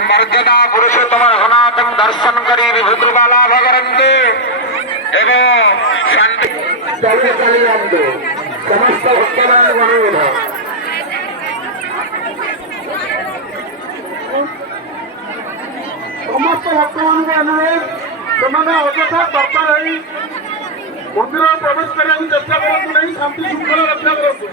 मर्यादा पुरुषोत्तम रघुनाथं दर्शन करी विभुकृपा लाभ करन्ते एवं शांति समस्त भक्तगण अनुरोध समस्त भक्तମାନଙ୍କୁ ଅନୁରୋଧ ସେମାନେ ଅଯଥା ତର୍କ ହେଇ ମନ୍ଦିର ପ୍ରବେଶ କରିବାକୁ ଚେଷ୍ଟା କରନ୍ତୁ ନାହିଁ ଶାନ୍ତି ଶୃଙ୍ଖଳା ରକ୍ଷା କରନ୍ତୁ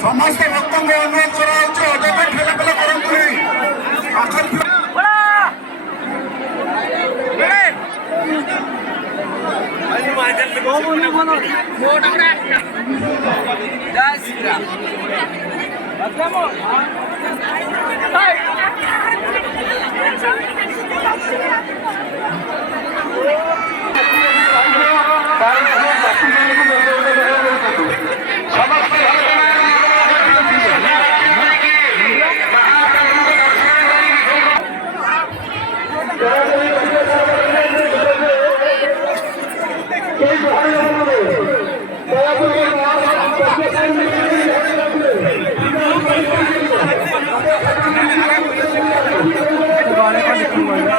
समस्त भक्त को अनुरोध कराउछु अजय ठेलापेला करंतु नहीं आखर जय श्री राम